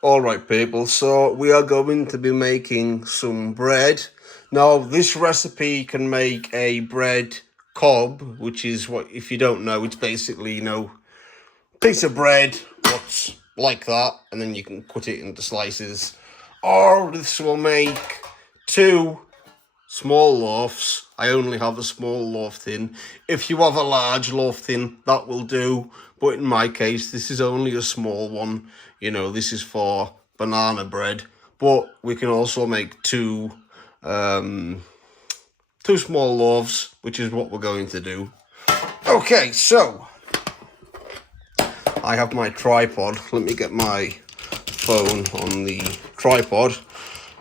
Alright people, so we are going to be making some bread. Now this recipe can make a bread cob, which is what, if you don't know, it's basically, piece of bread, what's like that, and then you can cut it into slices. Or this will make two small loaves. I only have a small loaf tin. If you have a large loaf tin, that will do. But in my case, this is only a small one. This is for banana bread. But we can also make two small loaves, which is what we're going to do. Okay, so I have my tripod. Let me get my phone on the tripod,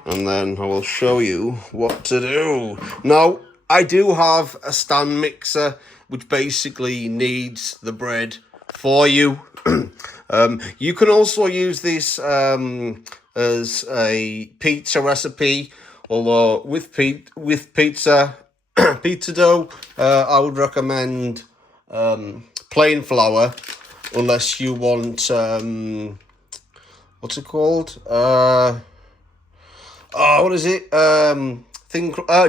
and then I will show you what to do. Now, I do have a stand mixer, which basically kneads the bread for you. You can also use this as a pizza recipe, although with pizza pizza dough, I would recommend plain flour, unless you want what's it called? What is it?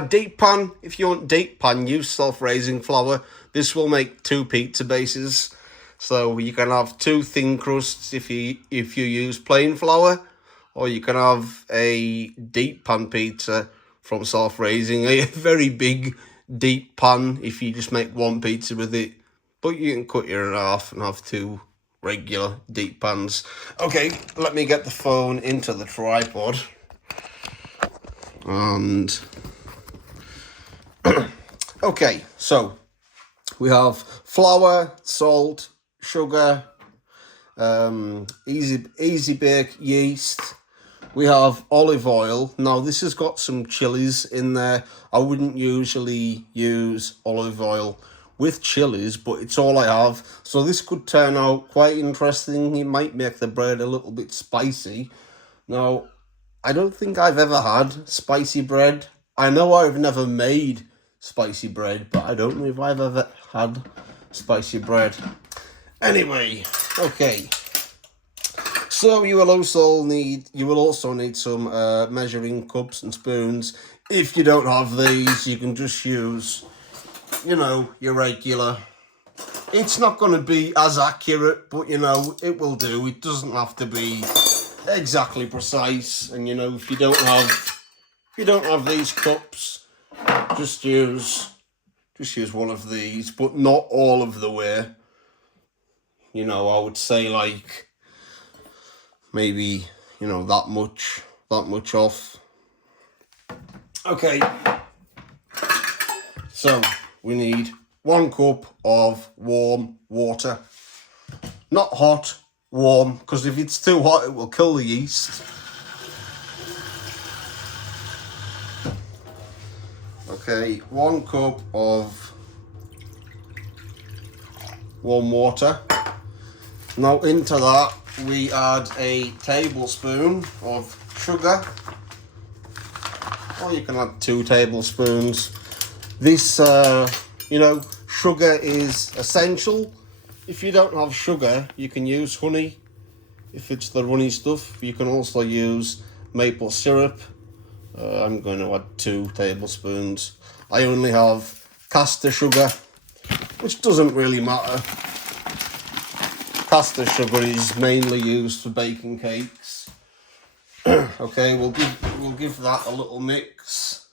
Deep pan. If you want deep pan, use self-raising flour. This will make two pizza bases, so you can have two thin crusts if you use plain flour, or you can have a deep pan pizza from self-raising, a very big deep pan if you just make one pizza with it. But you can cut it in half and have two regular deep pans. Okay, let me get the phone into the tripod. And okay, so we have flour, salt, sugar, easy bake yeast. We have olive oil. Now this has got some chilies in there. I wouldn't usually use olive oil with chilies, but it's all I have. So this could turn out quite interesting. It might make the bread a little bit spicy. Now, I don't think I've ever had spicy bread. I know I've never made spicy bread, but I don't know if I've ever had spicy bread. Anyway, okay. So you will also need some measuring cups and spoons. If you don't have these, you can just use, your regular. It's not going to be as accurate, but it will do. It doesn't have to be exactly precise. And if you don't have these cups, just use one of these, but not all of the way. I would say like maybe that much off. Okay, so we need 1 cup of warm water, not hot, warm, because if it's too hot it will kill the yeast. Okay, 1 cup of warm water. Now into that we add a tablespoon of sugar, or you can add 2 tablespoons. This sugar is essential. If you don't have sugar, you can use honey if it's the runny stuff. You can also use maple syrup. I'm going to add 2 tablespoons. I only have caster sugar, which doesn't really matter. Caster sugar is mainly used for baking cakes. Okay, we'll give that a little mix.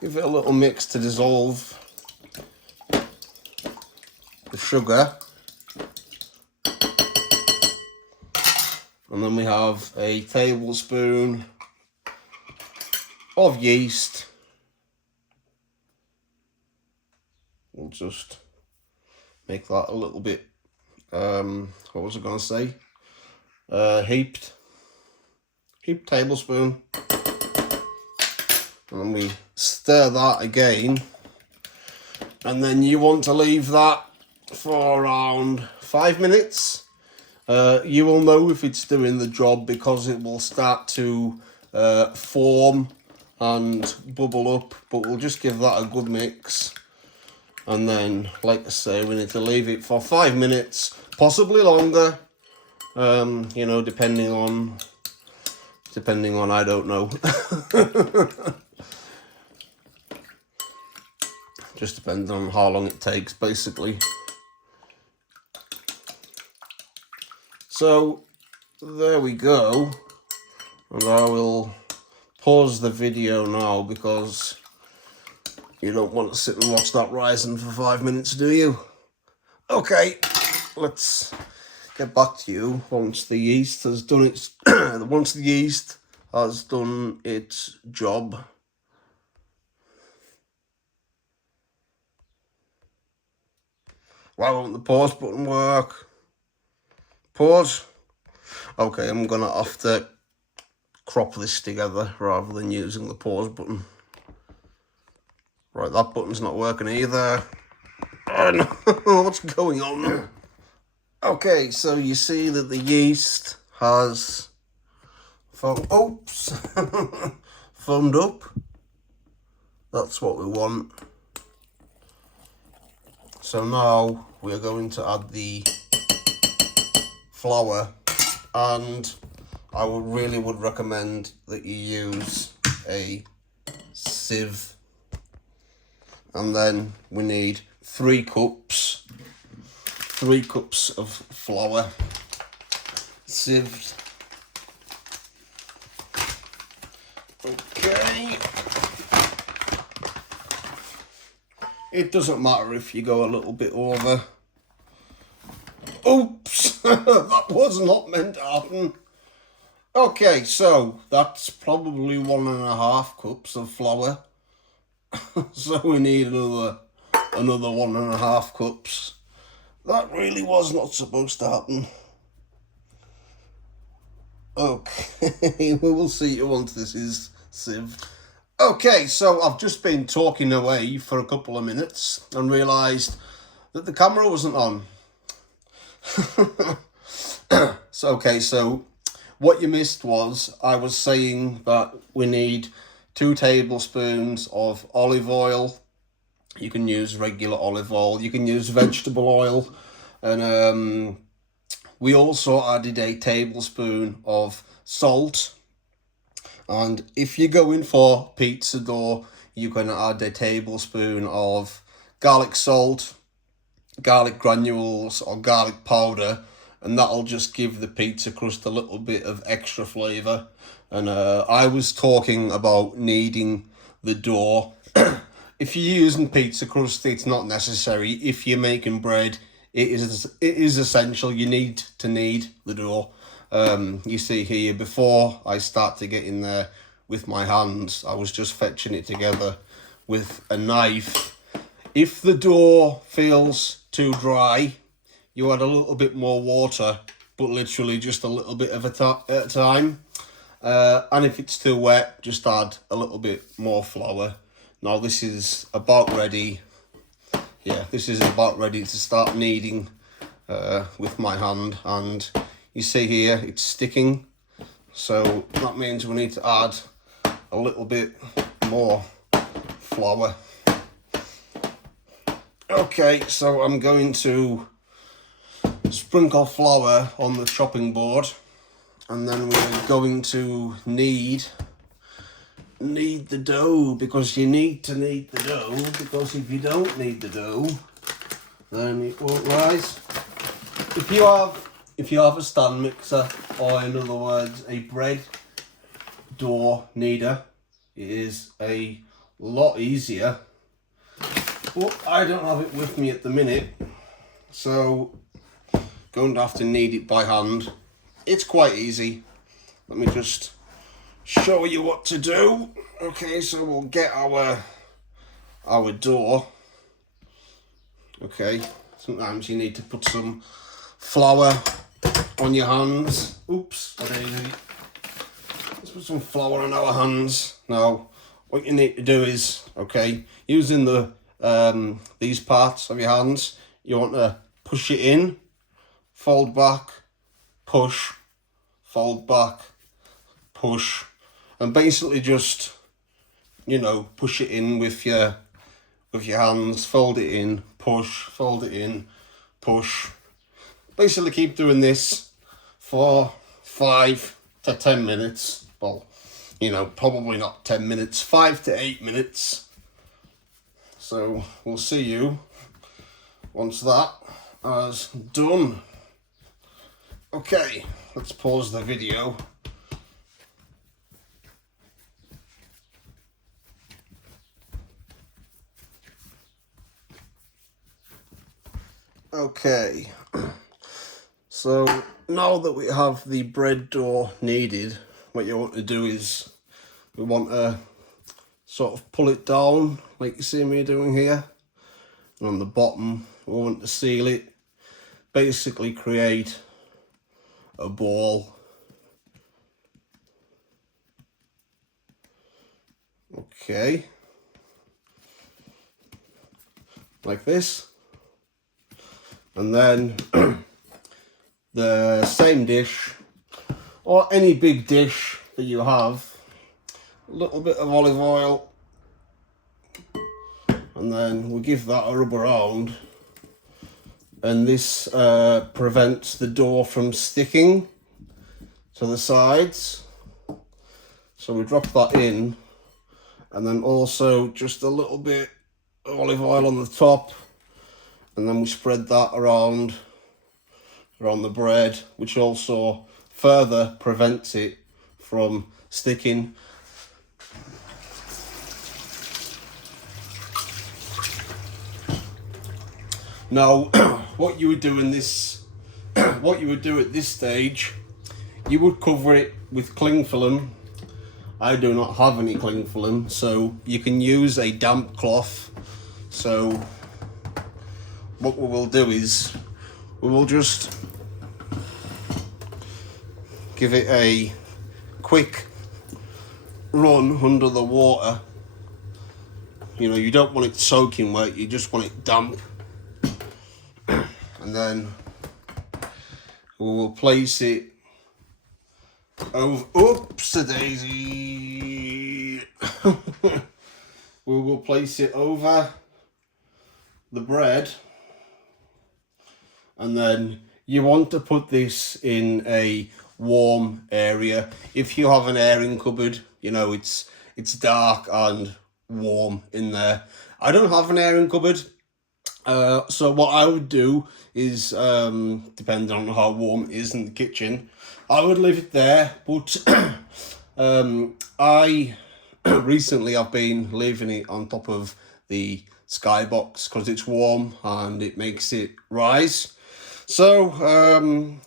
Give it a little mix to dissolve the sugar. And then we have a tablespoon of yeast. We'll just make that a little bit, what was I going to say? Heaped tablespoon. And then we stir that again. And then you want to leave that for around 5 minutes. You will know if it's doing the job because it will start to form and bubble up, but we'll just give that a good mix. And then, like I say, we need to leave it for 5 minutes, possibly longer. You know, depending on, I don't know. Just depends on how long it takes, basically. So, there we go. And I will pause the video now because you don't want to sit and watch that rising for 5 minutes, do you? Okay, let's get back to you once the yeast has done its once the yeast has done its job. Why won't the pause button work? Pause. Okay, I'm gonna have to crop this together rather than using the pause button. Right, that button's not working either. Oh no, what's going on? Okay, so you see that the yeast has foamed up. That's what we want. So now we're going to add the flour, and I really would recommend that you use a sieve. And then we need 3 cups of flour, sieved. Okay. It doesn't matter if you go a little bit over. Oops, that was not meant to happen. Okay, so that's probably 1.5 cups of flour. So we need another 1.5 cups. That really was not supposed to happen. Okay, we will see you once this is sieved. Okay, so I've just been talking away for a couple of minutes and realised that the camera wasn't on. So what you missed was I was saying that we need 2 tablespoons of olive oil. You can use regular olive oil, you can use vegetable oil, and we also added a tablespoon of salt. And if you're going for pizza dough, you can add a tablespoon of garlic salt, garlic granules or garlic powder, and that'll just give the pizza crust a little bit of extra flavour. And I was talking about kneading the dough. If you're using pizza crust, it's not necessary. If you're making bread, it is essential. You need to knead the dough. You see here, before I start to get in there with my hands, I was just fetching it together with a knife. If the dough feels too dry, you add a little bit more water, but literally just a little bit at a time. And if it's too wet, just add a little bit more flour. Now this is about ready. Yeah, this is about ready to start kneading with my hand. And you see here, it's sticking. So that means we need to add a little bit more flour. Okay, so I'm going to sprinkle flour on the chopping board, and then we're going to knead the dough, because you need to knead the dough, because if you don't knead the dough, then it won't rise. If you have a stand mixer, or in other words a bread dough kneader, it is a lot easier. But I don't have it with me at the minute, so going to have to knead it by hand. It's quite easy. Let me just show you what to do. Okay, so we'll get our dough. Okay, sometimes you need to put some flour on your hands. Oops, let's put some flour on our hands. Now, what you need to do is, okay, using the these parts of your hands, you want to push it in, fold back, push, fold back, push, and basically just, you know, push it in with your hands, fold it in, push, fold it in, push. Basically keep doing this for 5 to 10 minutes. Well, you know, probably not 10 minutes, 5 to 8 minutes. So we'll see you once that is done. Okay, let's pause the video. Okay, so now that we have the bread dough needed, what you want to do is we want to sort of pull it down like you see me doing here. And on the bottom, we want to seal it, basically create a ball. Okay, like this. And then the same dish, or any big dish that you have, a little bit of olive oil, and then we give that a rub around, and this prevents the dough from sticking to the sides. So we drop that in, and then also just a little bit of olive oil on the top, and then we spread that around the bread, which also further prevents it from sticking. Now, what you would do in this, what you would do at this stage, you would cover it with cling film. I do not have any cling film, so you can use a damp cloth. So what we will do is we will just give it a quick run under the water. You know, you don't want it soaking wet, you just want it damp. And then we will place it over, oops-a-daisy. We will place it over the bread, and then you want to put this in a warm area. If you have an airing cupboard, you know, it's dark and warm in there. I don't have an airing cupboard, so what I would do is, depending on how warm it is in the kitchen, I would leave it there. But I recently I've been leaving it on top of the skybox because it's warm and it makes it rise. So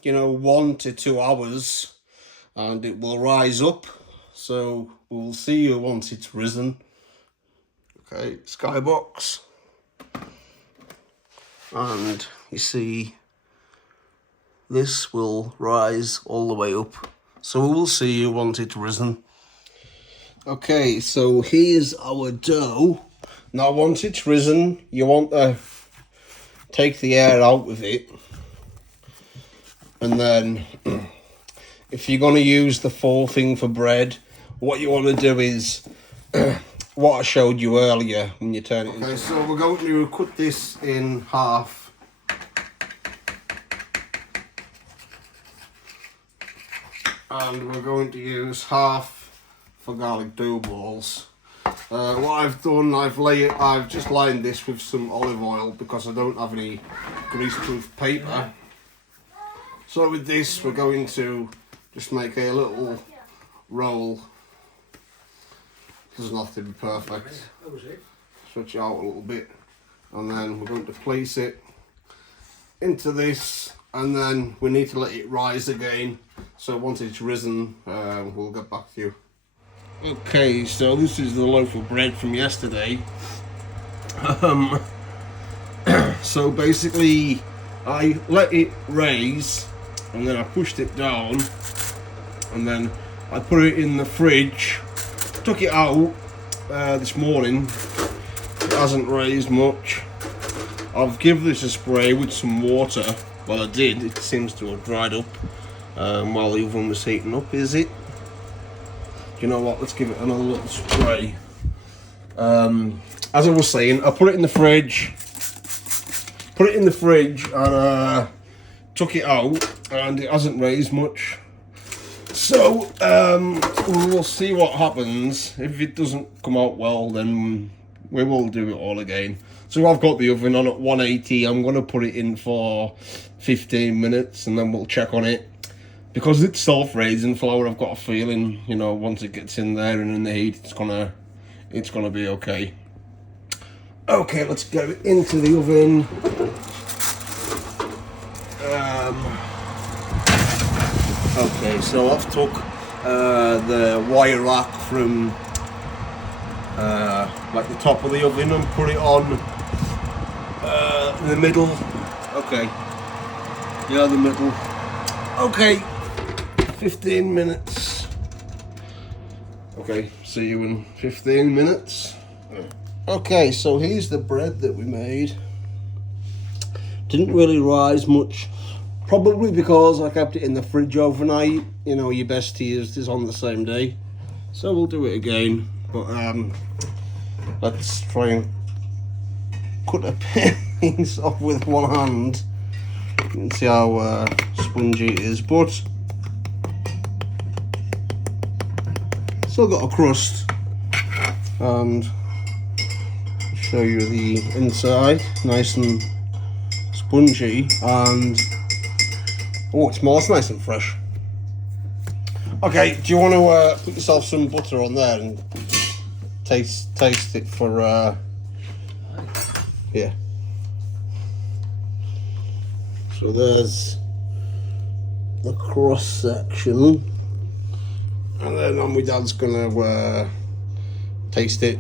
you know, 1 to 2 hours and it will rise up. So we'll see you once it's risen. Okay, skybox, and you see this will rise all the way up. So we will see you once it's risen. Okay, so here's our dough. Now once it's risen, you want to take the air out with it, and then if you're going to use the full thing for bread, what you want to do is what I showed you earlier when you turn it into. Okay, so we're going to cut this in half. And we're going to use half for garlic dough balls. What I've done, I've just lined this with some olive oil because I don't have any greaseproof paper. So with this, we're going to just make a little roll. Doesn't have to be perfect. Stretch it out a little bit, and then we're going to place it into this, and then we need to let it rise again. So once it's risen, we'll get back to you. Okay, so this is the loaf of bread from yesterday. So basically, I let it raise, and then I pushed it down, and then I put it in the fridge. Took it out this morning. It hasn't raised much. I've given this a spray with some water. Well, I did. It seems to have dried up while the oven was heating up. Is it? You know what? Let's give it another little spray. As I was saying, I put it in the fridge. And took it out, and it hasn't raised much. So we'll see what happens. If it doesn't come out well, then we will do it all again. So I've got the oven on at 180. I'm going to put it in for 15 minutes and then we'll check on it. Because it's self-raising flour, I've got a feeling, you know, once it gets in there and in the heat, it's gonna be okay. Okay, let's get it into the oven. Okay, so I've took the wire rack from like the top of the oven and put it on the middle. Okay, yeah, the middle. Okay, 15 minutes. Okay, see you in 15 minutes. Okay, so here's the bread that we made. Didn't really rise much, probably because I kept it in the fridge overnight. You know, your best to use this on the same day. So we'll do it again, but let's try and cut a piece off with one hand. You can see how spongy it is, but still got a crust. And show you the inside, nice and spongy, and oh, it smells nice and fresh. Okay, do you want to put yourself some butter on there and taste it for yeah. So there's the cross section, and then my dad's gonna taste it.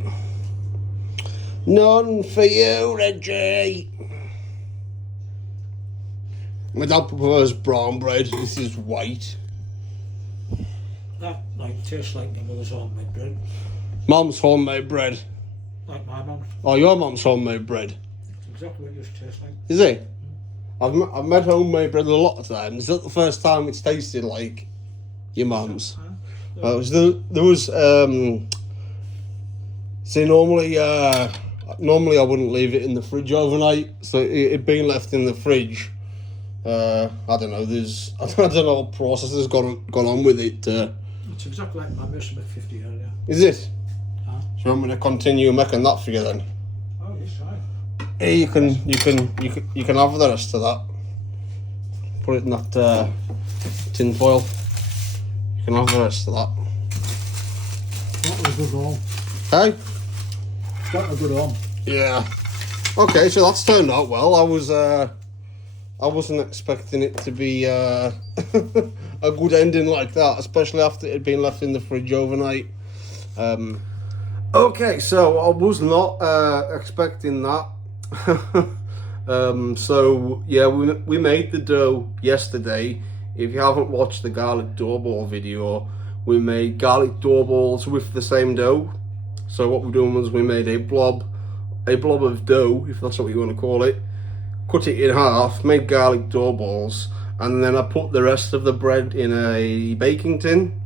None for you, Reggie. My dad prefers brown bread. This is white. That tastes like my mother's homemade bread. Mum's homemade bread. Like my mum's. Oh, your mum's homemade bread. That's exactly what it used to taste like. Is it? I've made homemade bread a lot of times. Is that the first time it's tasted like your mum's? There was see, normally I wouldn't leave it in the fridge overnight, so it being left in the fridge. I don't know. I don't know what process has gone on with it. It's exactly like Mum used to make 50 years ago. Is it? Huh? So you want me to continue making that for you then? Oh, yes, right. Hey, you can have the rest of that. Put it in that tin foil. You can have the rest of that. That was a good home. Hey? That was a good home. Yeah. Okay, so that's turned out well. I wasn't expecting it to be a good ending like that, especially after it had been left in the fridge overnight. Okay, so I was not expecting that. So yeah, we made the dough yesterday. If you haven't watched the garlic dough ball video, we made garlic dough balls with the same dough. So what we're doing was we made a blob of dough, if that's what you want to call it, cut it in half, made garlic dough balls, and then I put the rest of the bread in a baking tin,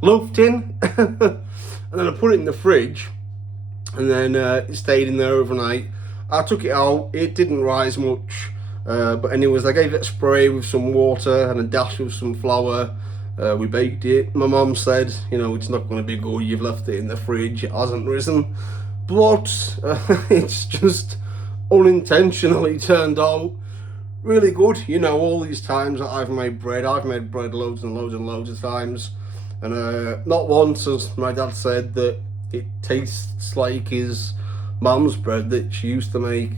loaf tin, and then I put it in the fridge, and then it stayed in there overnight. I took it out, it didn't rise much, but anyways, I gave it a spray with some water and a dash of some flour. We baked it. My mum said, you know, it's not going to be good, you've left it in the fridge, it hasn't risen. But it's just unintentionally turned out really good. You know, all these times that I've made bread loads and loads and loads of times. And not once has my dad said that it tastes like his mum's bread that she used to make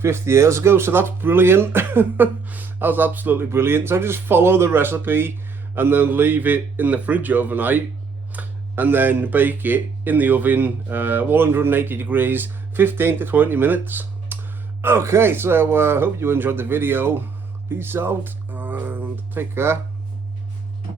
50 years ago. So that's brilliant. That was absolutely brilliant. So just follow the recipe and then leave it in the fridge overnight, and then bake it in the oven, 180 degrees, 15 to 20 minutes. Okay, so hope you enjoyed the video. Peace out and take care.